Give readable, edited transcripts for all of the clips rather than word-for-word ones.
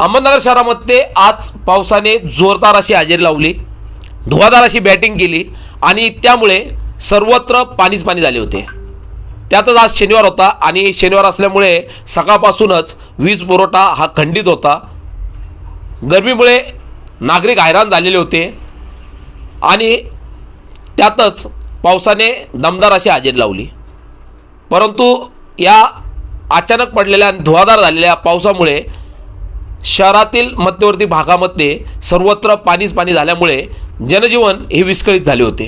अहमदनगर शहरामध्ये आज पावसाने जोरदार अशी हजेरी लावली, धुवाधार अशी बॅटिंग केली आणि त्यामुळे सर्वत्र पाणीच पाणी झाले होते। त्यातच आज शनिवार होता आणि शनिवार असल्यामुळे सकाळपासूनच वीज पुरवठा हा खंडित होता। गरमीमुळे नागरिक हैराण झालेले होते आणि त्यातच पावसाने दमदार अशी हजेरी लावली। परंतु या अचानक पडलेल्या आणि धुवाधार झालेल्या पावसामुळे शहरातील मध्यवर्ती भागामध्ये सर्वत्र पाणीच पाणी झाल्यामुळे जनजीवन हे विस्कळीत झाले होते।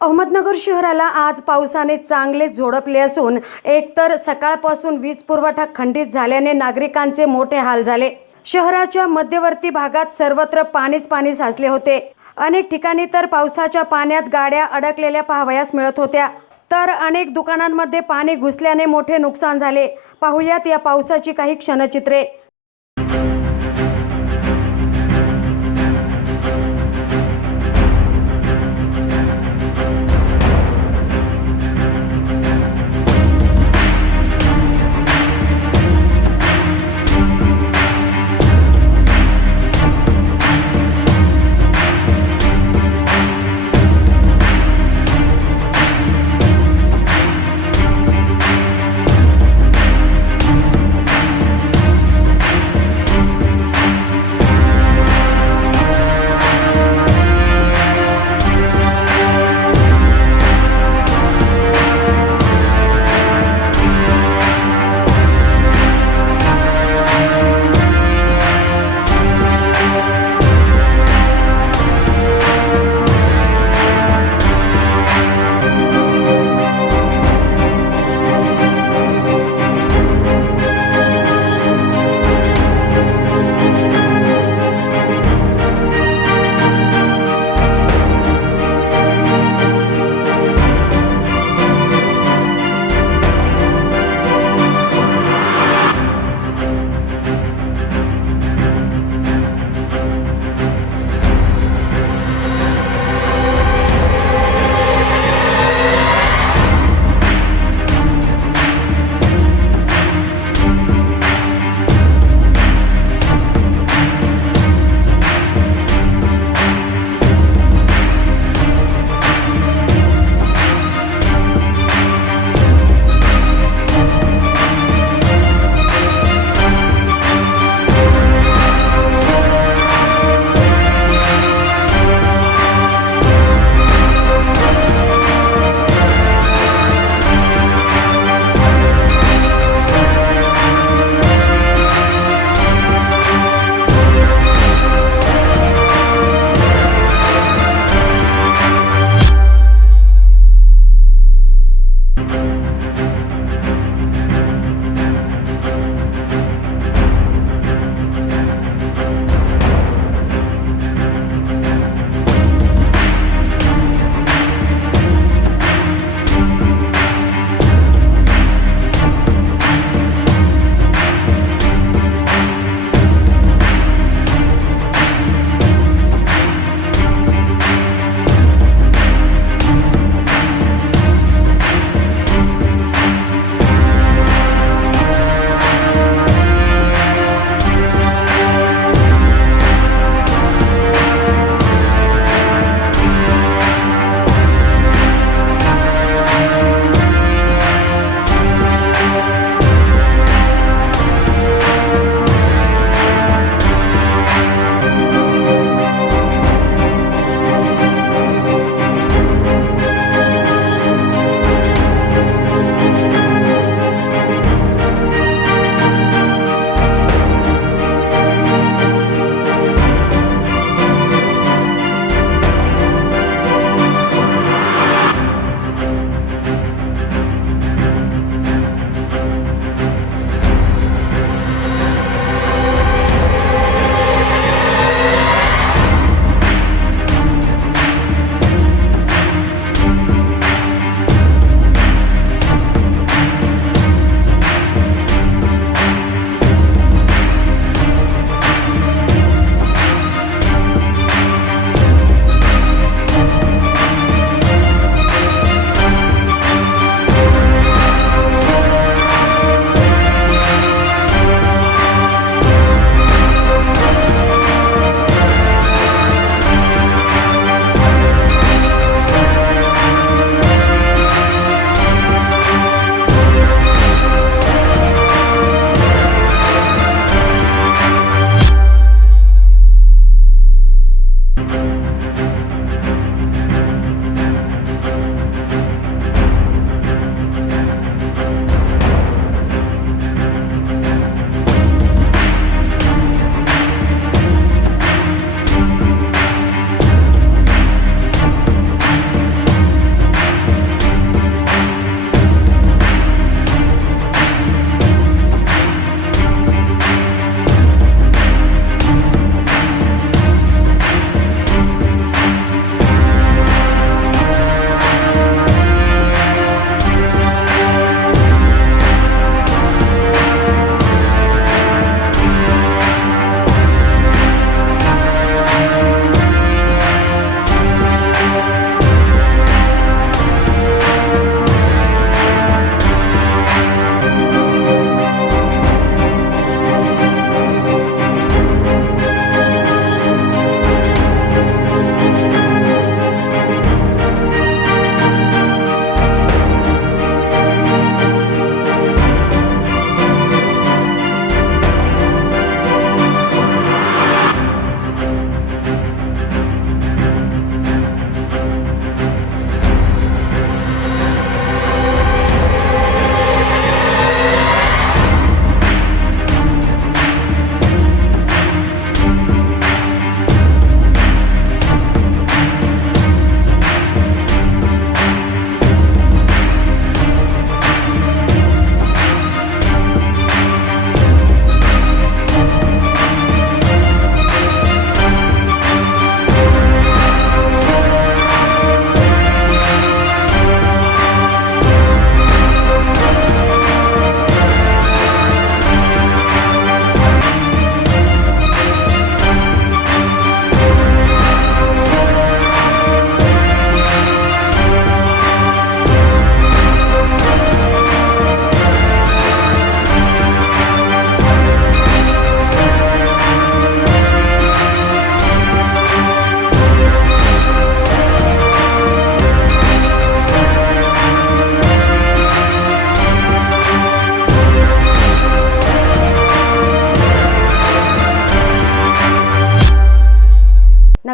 अहमदनगर शहराला आज पावसाने चांगले झोडपले असून एकतर सकाळपासून वीज पुरवठा खंडित झाल्याने नागरिकांचे मोठे हाल झाले। शहराच्या मध्यवर्ती भागात सर्वत्र पाणीच पाणी साचले होते। अनेक ठिकाणी तर पावसाच्या पाण्यात गाड्या अडकलेल्या पाहावयास मिळत होत्या, तर अनेक दुकानांमध्ये पाणी घुसल्याने मोठे नुकसान झाले। पाहुयात या पावसाची काही क्षणचित्रे।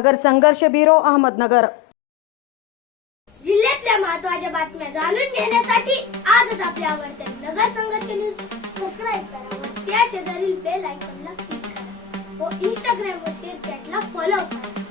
नगर संघर्ष ब्युरो अहमदनगर. जिल्ह्यातल्या महत्त्वाच्या बातम्या जाणून घेण्यासाठी आजच आपल्या आवडत्या नगर संघर्ष न्यूज सबस्क्राईब करा व त्या शेजारील बेल आयकॉनला क्लिक करा व इंस्टाग्राम व शेअर चॅटला फॉलो करा.